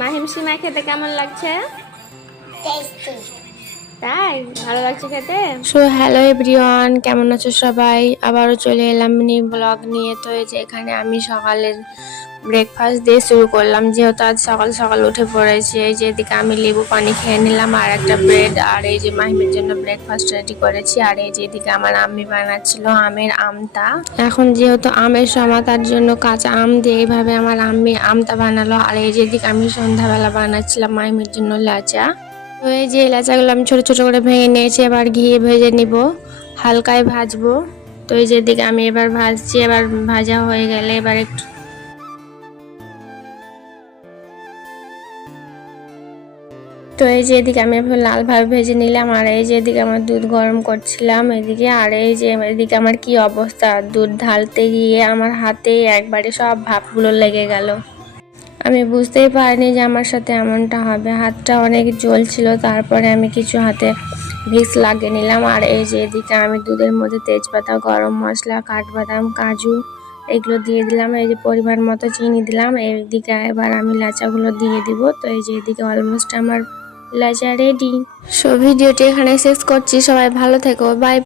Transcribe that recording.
মাহিম সিমাই খেতে কেমন লাগছে? তাই ভালো লাগছে খেতে। সো হ্যালো এভরিওয়ান, কেমন আছো সবাই? আবারও চলে এলাম মিনি ব্লগ নিয়ে। তো এই যে এখানে আমি সকালের ব্রেকফাস্ট দিয়ে শুরু করলাম, যেহেতু আজ সকাল সকাল উঠে পড়েছি। এই যে এদিকে আমি লেবু পানি খেয়ে নিলাম আর একটা ব্রেড, আর এই যে মাহিমের জন্য ব্রেকফাস্ট রেডি করেছি। আর এই যে এদিকে আমার আম্মি বানাচ্ছিল আমের আমতা। এখন যেহেতু আমের সময়, তার জন্য কাঁচা আম দিয়ে এইভাবে আমার আম্মি আমতা বানালো। আর এই যে এদিকে আমি সন্ধ্যাবেলা বানাচ্ছিলাম মাহিমের জন্য লাচা। তো এই যে এলাচাগুলো আমি ছোট ছোট করে ভেঙে নিয়েছি, এবার ঘি ভেজে নিব, হালকায় ভাজবো। তো এই যে দিকে আমি এবার ভাজছি, এবার ভাজা হয়ে গেলে এবার একটু তো এই যে এদিকে আমি লাল ভাবে ভেজে নিলাম। আর এই যে এদিকে আমার দুধ গরম করছিলাম এদিকে। আর এই যে এদিকে আমার কি অবস্থা, দুধ ঢালতে গিয়ে আমার হাতে একবারে সব ভাপগুলো লেগে গেল। আমি বুঝতেই পারিনি যে আমার সাথে এমনটা হবে। হাতটা অনেক জ্বলছিল, তারপরে আমি কিছু হাতে ভিক্স লাগিয়ে নিলাম। আর এই যে এদিকে আমি দুধের মধ্যে তেজপাতা, গরম মশলা, কাঠবাদাম, কাজু এগুলো দিয়ে দিলাম। এই যে পরিমাণ মতো চিনি দিলাম। এইদিকে এবার আমি লাচাগুলো দিয়ে দিব। তো এই যে এদিকে অলমোস্ট আমার লাচা রেডি। সো ভিডিওটি এখানে শেষ করছি, সবাই ভালো থেকো, বাই।